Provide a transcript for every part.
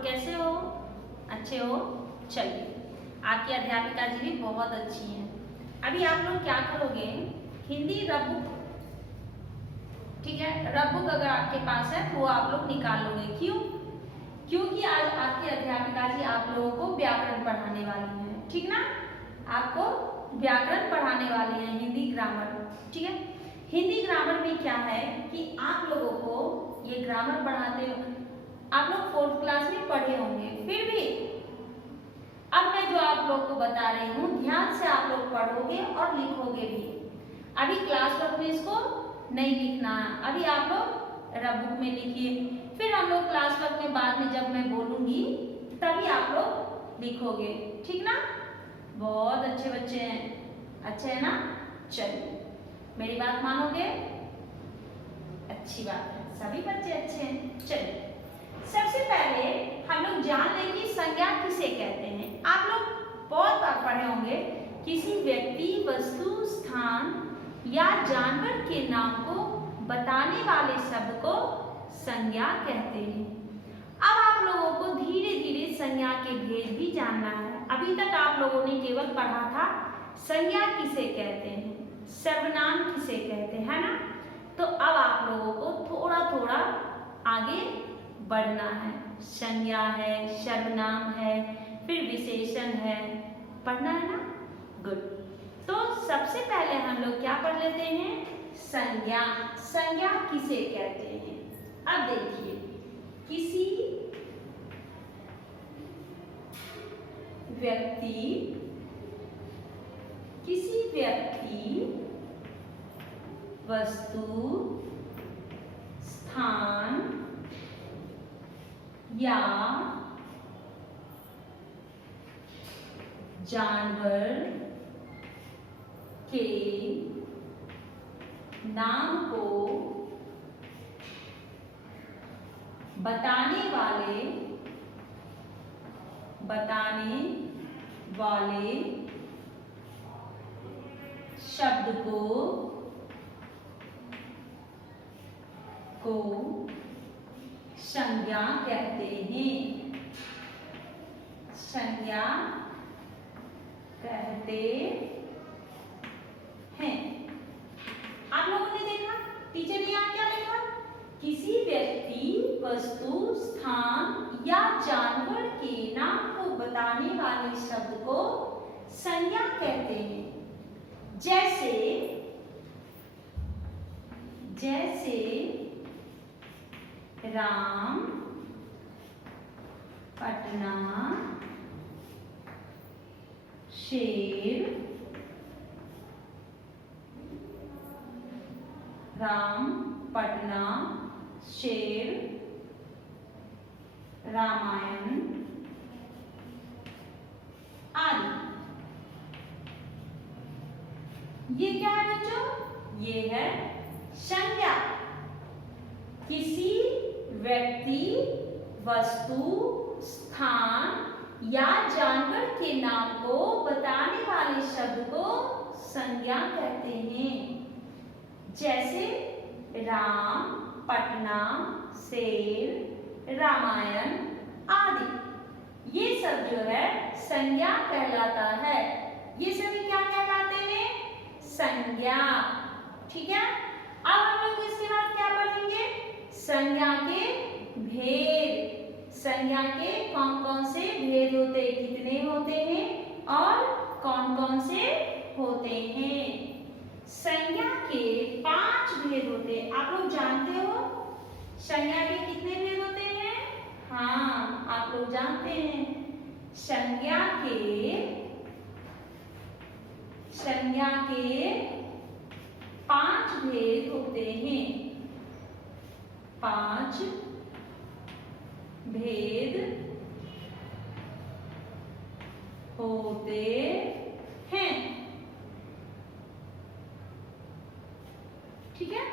लोग कैसे हो? अच्छे हो? चलिए, आपकी अध्यापिका जी भी बहुत अच्छी हैं। अभी आप लोग क्या करोगे, हिंदी रफ बुक, ठीक है, रफ बुक अगर आपके पास है वो आप लोग निकाल लोगे। क्यों? क्योंकि आज आपकी अध्यापिका जी आप लोगों को व्याकरण पढ़ाने वाली हैं, ठीक ना? आपको व्याकरण पढ़ाने वाली हैं, हिंदी ग्रामर, ठीक है। हिंदी ग्रामर में क्या है कि आप लोगों को ये ग्रामर पढ़ाते हो, आप लोग 4th क्लास में पढ़े होंगे, फिर भी अब मैं जो आप लोग को बता रही हूँ ध्यान से आप लोग पढ़ोगे और लिखोगे भी। अभी क्लास वर्क में इसको नहीं लिखना है, अभी आप लोग रफ बुक में लिखिए, फिर हम लोग क्लास वर्क में बाद में जब मैं बोलूंगी तभी आप लोग लिखोगे, ठीक ना? बहुत अच्छे बच्चे हैं, अच्छे है ना? चलिए, मेरी बात मानोगे? अच्छी बात है, सभी बच्चे अच्छे हैं। चलिए, सबसे पहले हम लोग जान लें कि संज्ञा किसे कहते हैं। आप लोग बहुत बार पढ़े होंगे, किसी व्यक्ति, वस्तु, स्थान या जानवर के नाम को बताने वाले शब्द को संज्ञा कहते हैं। अब आप लोगों को धीरे धीरे संज्ञा के भेद भी जानना है। अभी तक आप लोगों ने केवल पढ़ा था संज्ञा किसे कहते हैं, सर्वनाम किसे कहते हैं, है ना? तो अब आप लोगों को थोड़ा थोड़ा आगे बढ़ना है। संज्ञा है, सर्वनाम है, फिर विशेषण है, पढ़ना है ना? गुड। तो सबसे पहले हम लोग क्या पढ़ लेते हैं? संज्ञा। संज्ञा किसे कहते हैं? अब देखिए, किसी व्यक्ति, वस्तु, स्थान या जानवर के नाम को बताने वाले शब्द को संज्ञा कहते हैं। संज्ञा कहते हैं। आप लोगों ने देखा टीचर ने यहाँ क्या लिखा? किसी व्यक्ति, वस्तु, स्थान या जानवर के नाम को बताने वाले शब्द को संज्ञा कहते हैं। जैसे राम, पटना, शेर, रामायण आदि। ये क्या है बच्चों? ये है संज्ञा। किसी व्यक्ति, वस्तु, स्थान या जानवर के नाम को बताने वाले शब्द को संज्ञा कहते हैं। जैसे राम, पटना, शेर, रामायण आदि। ये सब जो है संज्ञा कहलाता है। ये सभी क्या कहलाते हैं? संज्ञा, ठीक है। अब हम लोग इसके बाद क्या पढ़ेंगे? संज्ञा के भेद। संज्ञा के कौन कौन से भेद होते हैं, कितने होते हैं और कौन कौन से होते हैं? संज्ञा के 5 भेद होते हैं। आप लोग जानते हो संज्ञा के कितने भेद होते हैं? हाँ, आप लोग जानते हैं। संज्ञा के 5 भेद होते हैं। 5 भेद होते हैं, ठीक है।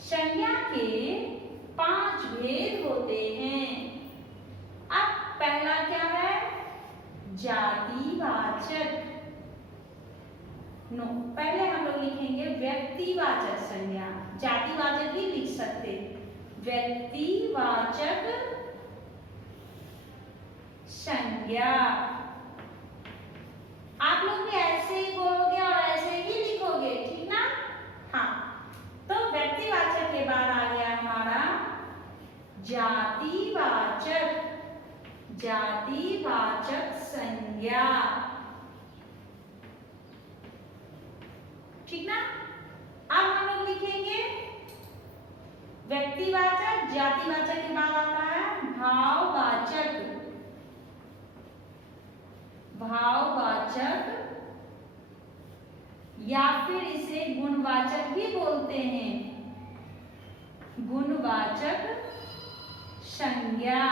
संज्ञा के 5 भेद होते हैं। अब पहला क्या है? जातिवाचक। नो, पहले हम लोग लिखेंगे व्यक्तिवाचक संज्ञा। जातिवाचक भी लिख सकते। व्यक्तिवाचक संज्ञा। आप लोग भी ऐसे ही बोलोगे और ऐसे ही लिखोगे, ठीक ना? हाँ, तो व्यक्तिवाचक के बाद आ गया हमारा जातिवाचक। जातिवाचक संज्ञा, ठीक ना? अब हम लोग लिखेंगे व्यक्तिवाचक, जातिवाचक के बाद आता है भाववाचक। भाववाचक या फिर इसे गुणवाचक भी बोलते हैं। गुणवाचक संज्ञा,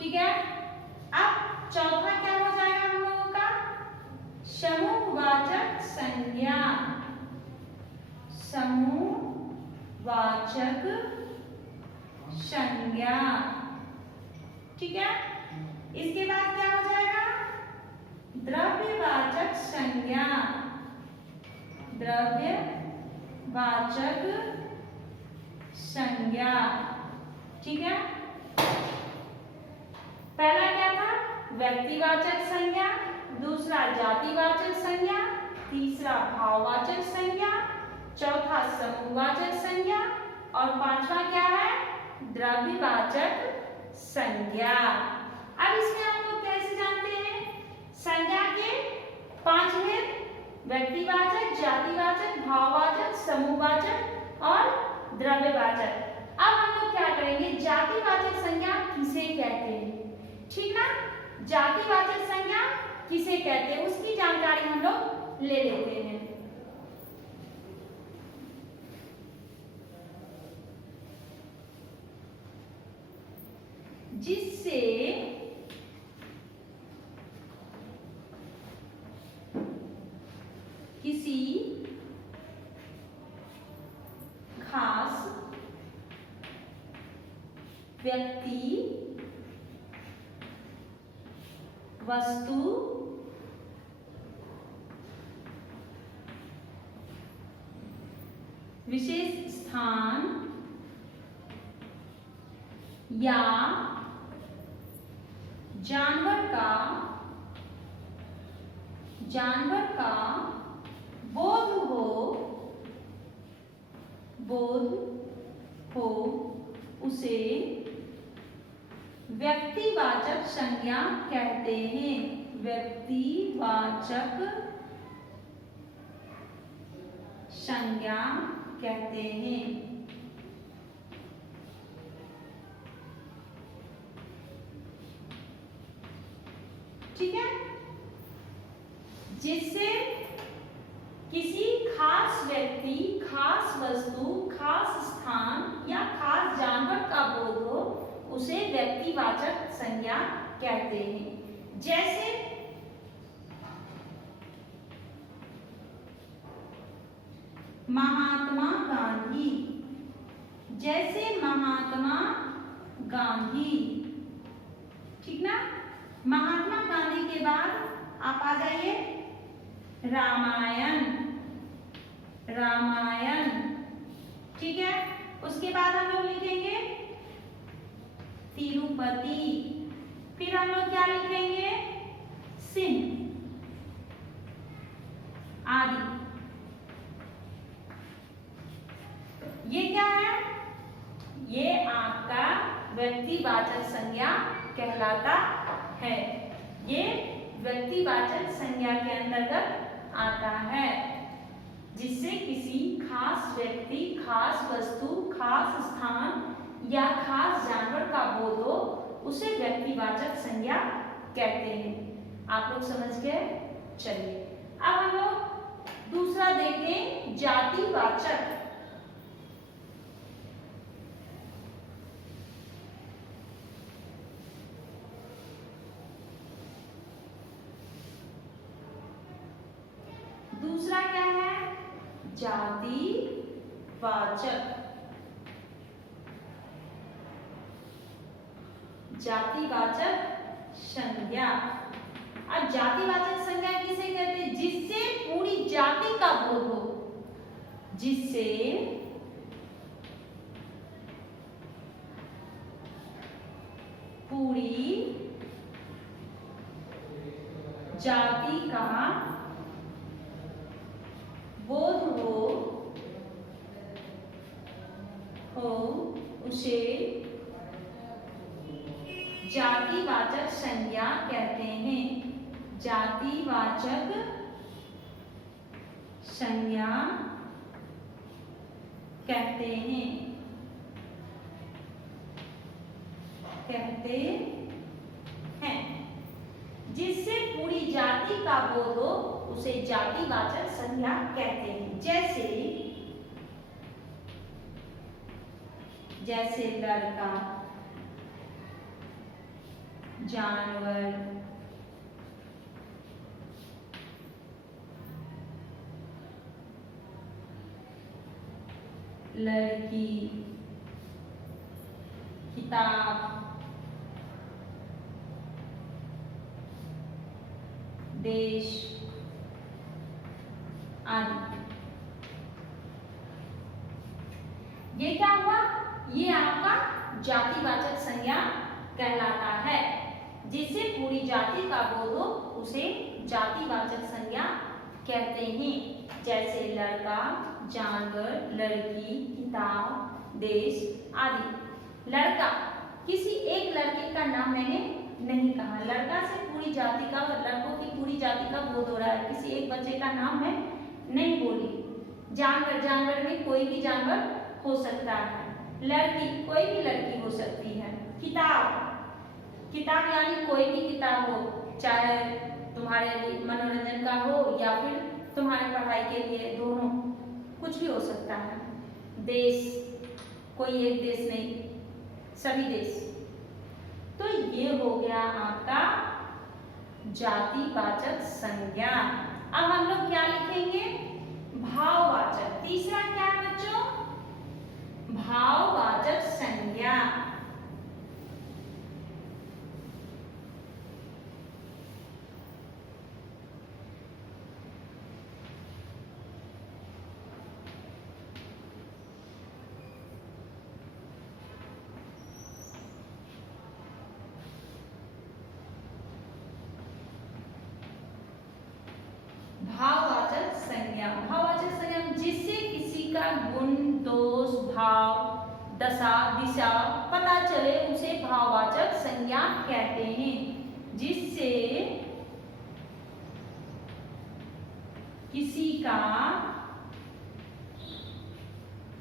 ठीक है? अब चौथा क्या हो जाएगा हम लोगों का? समूहवाचक संज्ञा। समूहवाचक संज्ञा, ठीक है? इसके बाद क्या हो जाएगा? द्रव्यवाचक संज्ञा। द्रव्यवाचक संज्ञा, ठीक है? पहला क्या था? व्यक्तिवाचक संज्ञा, दूसरा जातिवाचक संज्ञा, तीसरा भाववाचक संज्ञा, चौथा समूहवाचक संज्ञा और पांचवा क्या है? द्रव्यवाचक संज्ञा। अब इसमें हम लोग कैसे जानते हैं? संज्ञा के 5 भेद: व्यक्तिवाचक, जातिवाचक, भाववाचक, समूहवाचक और द्रव्यवाचक। अब हम लोग क्या करेंगे? जातिवाचक संज्ञा किसे कहते हैं, ठीक ना? जातिवाचक संज्ञा किसे कहते हैं उसकी जानकारी हम लोग ले लेते हैं। जिससे किसी खास व्यक्ति, वस्तु, विशेष स्थान या जानवर का बोध हो उसे व्यक्तिवाचक संज्ञा कहते हैं। व्यक्तिवाचक संज्ञा कहते हैं। ठीक है? जिससे किसी खास व्यक्ति, खास वस्तु, खास स्थान या खास जानवर का बोध हो उसे व्यक्तिवाचक संज्ञा कहते हैं। जैसे महात्मा गांधी, जैसे महात्मा गांधी, ठीक ना? महात्मा गांधी के बाद आप आ जाइए रामायण, रामायण, ठीक है? उसके बाद हम लोग लिखेंगे तिरुपति, फिर हम लोग क्या लिखेंगे? सिंह आदि। ये क्या है? ये आपका व्यक्तिवाचक संज्ञा कहलाता है। ये व्यक्तिवाचक संज्ञा के अंतर्गत आता है, जिससे किसी खास व्यक्ति, खास वस्तु, खास स्थान या खास जानवर का बोध हो उसे व्यक्तिवाचक संज्ञा कहते हैं। आप लोग समझ गए? चलिए अब हम लोग दूसरा देखते हैं, जातिवाचक। दूसरा क्या है? जातिवाचक। जातिवाचक संज्ञा। अब जातिवाचक संज्ञा किसे कहते हैं? जिससे पूरी जाति का बोध हो, जिससे पूरी जाति का बोध हो उसे जातिवाचक संज्ञा कहते हैं। जातिवाचक संज्ञा कहते हैं। जिससे पूरी जाति का बोध हो उसे जातिवाचक संज्ञा कहते हैं। जैसे लड़का, जानवर, लड़की, किताब, देश आदि। ये क्या हुआ? ये आपका जातिवाचक संज्ञा कहलाता है। जिससे पूरी जाति का बोध हो उसे जातिवाचक संज्ञा कहते हैं। जैसे लड़का, जानवर, लड़की, किताब, देश आदि। लड़का, किसी एक लड़के का नाम मैंने नहीं कहा। लड़का से पूरी जाति का, लड़कों की पूरी जाति का बोध हो रहा है। किसी एक बच्चे का नाम मैं नहीं बोली। जानवर, जानवर में कोई भी जानवर हो सकता है। लड़की, कोई भी लड़की हो सकती है। किताब, किताब यानी कोई भी किताब हो, चाहे तुम्हारे लिए मनोरंजन का हो या फिर तुम्हारी पढ़ाई के लिए, दोनों, कुछ भी हो सकता है। देश, कोई एक देश नहीं, सभी देश। तो ये हो गया आपका जातिवाचक संज्ञा। अब हम लोग क्या लिखेंगे? भाववाचक। तीसरा क्या है बच्चों? भाववाचक संज्ञा। भाववाचक संज्ञा, भाववाचक संज्ञा जिससे किसी का गुण, दोष, भाव, दशा, दिशा पता चले उसे भाववाचक संज्ञा कहते हैं। जिससे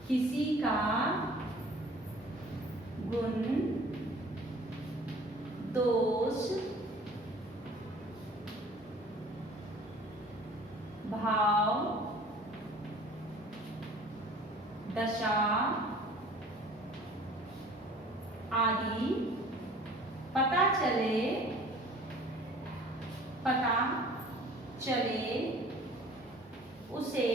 किसी का गुण, दोष, भाव, दशा आदि पता चले उसे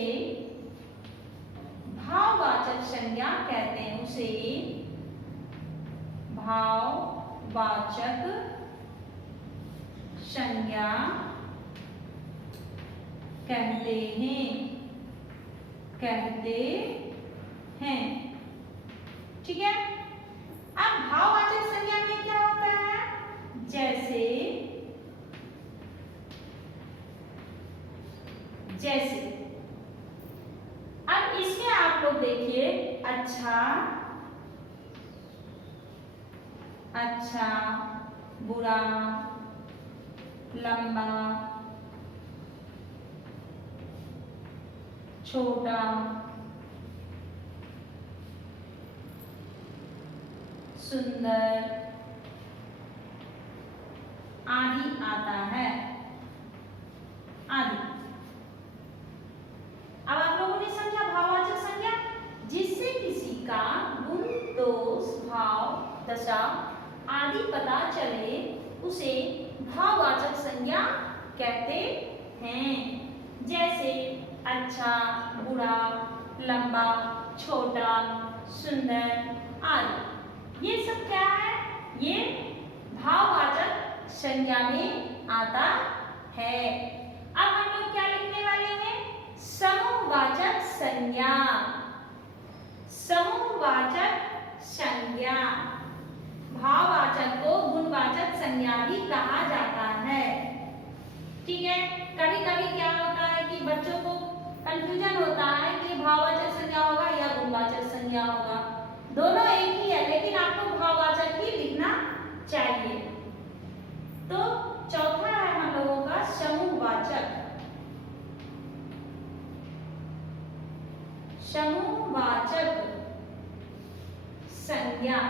भाववाचक संज्ञा कहते हैं। उसे भाववाचक संज्ञा कहते हैं। ठीक है। अब भाववाचक संज्ञा में क्या होता है? जैसे अब इसमें आप लोग देखिए, अच्छा, बुरा, लंबा, छोटा, सुंदर आदि आता है। आदि। अब आप लोगों ने समझा भाववाचक संज्ञा, जिससे किसी का गुण, दोष, भाव, दशा आदि पता चले उसे भाववाचक संज्ञा कहते हैं। जैसे अच्छा, बुरा, लंबा, छोटा, सुंदर आदि। ये सब क्या है? ये भाववाचक संज्ञा में आता है। अब हम लोग क्या लिखने वाले हैं? समूहवाचक संज्ञा। समूहवाचक संज्ञा भाववाचक को गुणवाचक संज्ञा भी कहा जाता है। ठीक है, कभी कभी क्या होता है कि बच्चों को कंफ्यूजन होता है कि भाववाचक संज्ञा होगा या गुणवाचक संज्ञा होगा। दोनों एक ही है, लेकिन आपको भाववाचक ही लिखना चाहिए। तो चौथा है हम लोगों का समूहवाचक। समूहवाचक संज्ञा।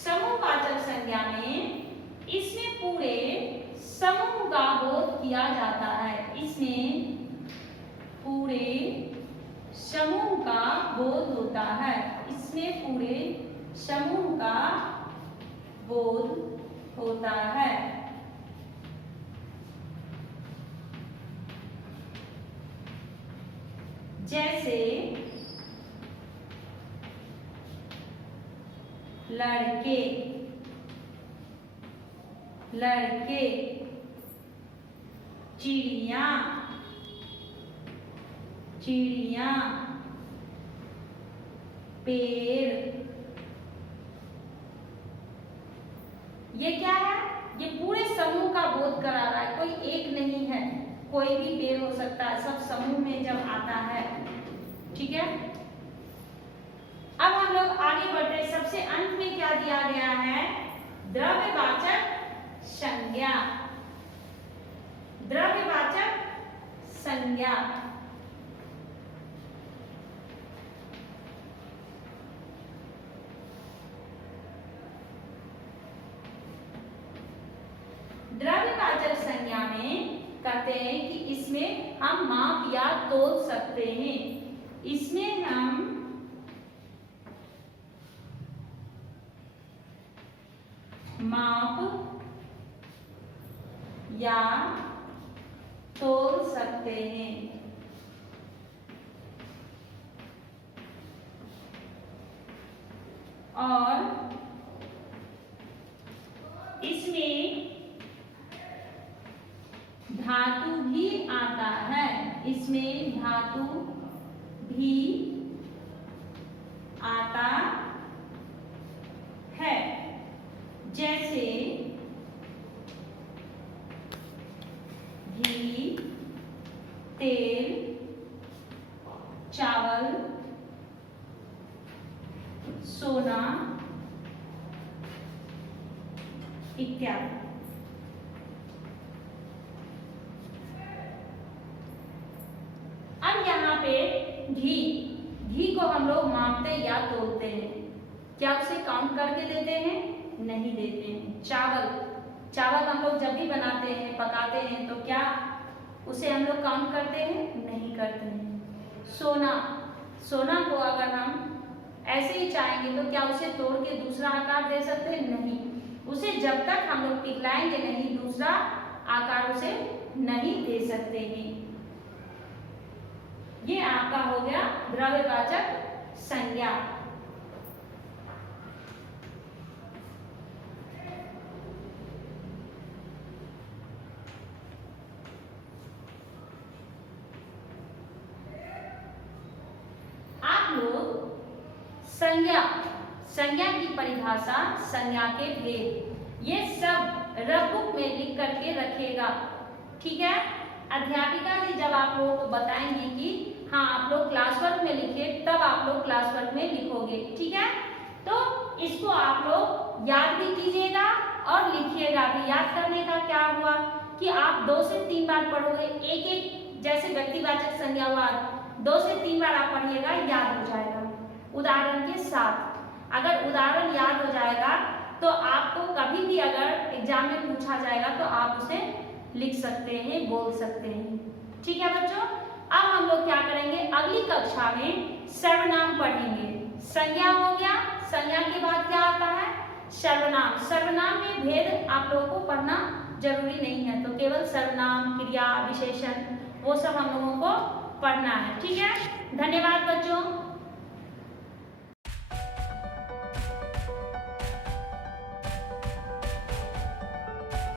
समूहवाचक संज्ञा में इसमें पूरे समूह का बोध किया जाता है। इसमें पूरे समूह का बोध होता है। इसमें पूरे समूह का बोध होता है। जैसे लड़के, लड़के, चिड़िया, चिड़िया, पेड़। ये क्या है? ये पूरे समूह का बोध करा रहा है, कोई एक नहीं है, कोई भी पेड़ हो सकता है, सब समूह में जब आता है। ठीक है, अब हम लोग आगे बढ़ते हैं। सबसे अंत में क्या दिया गया है? द्रव्यवाचक संज्ञा। द्रव्यवाचक संज्ञा। द्रव्यवाचक संज्ञा में कहते हैं कि इसमें हम माप या तोल सकते हैं। इसमें हम माप या तोल सकते हैं। और इसमें धातु भी आता है। इसमें धातु भी आता है। जैसे घी, तेल, चावल, सोना इत्यादि। अब यहाँ पे घी, घी को हम लोग मापते या तोलते हैं। क्या उसे काउंट करके देते हैं? नहीं देते हैं। चावल, चावल हम लोग जब भी बनाते हैं, पकाते हैं, तो क्या उसे हम लोग काउंट करते हैं? नहीं करते हैं। सोना, सोना को अगर हम ऐसे ही चाहेंगे तो क्या उसे तोड़ के दूसरा आकार दे सकते हैं? नहीं। उसे जब तक हम लोग पिघलाएंगे नहीं, दूसरा आकार उसे नहीं दे सकते हैं। ये आपका हो गया द्रव्यवाचक संज्ञा। आप लोग संज्ञा, संज्ञा की परिभाषा, संज्ञा के भेद, ये सब रफ बुक में लिख करके रखिएगा। ठीक है, अध्यापिका जी जब आप लोगों को बताएंगे कि हाँ आप लोग क्लास वर्क में लिखिए, तब आप लोग क्लास वर्क में लिखोगे। ठीक है, तो इसको आप लोग याद भी कीजिएगा और लिखिएगा भी। याद करने का क्या हुआ कि आप 2 से 3 बार पढ़ोगे। एक एक जैसे व्यक्तिवाचक संज्ञा हुआ, 2 से 3 बार आप पढ़िएगा, याद हो जाएगा उदाहरण के साथ। अगर उदाहरण याद हो जाएगा तो आपको कभी भी अगर एग्जाम में पूछा जाएगा तो आप उसे लिख सकते हैं, बोल सकते हैं। ठीक है बच्चों, अब हम लोग क्या करेंगे? अगली कक्षा में सर्वनाम पढ़ेंगे। संज्ञा हो गया, संज्ञा के बाद क्या आता है? सर्वनाम। सर्वनाम में भेद आप लोगों को पढ़ना जरूरी नहीं है, तो केवल सर्वनाम, क्रिया, विशेषण, वो सब हम लोगों को पढ़ना है। ठीक है, धन्यवाद बच्चों।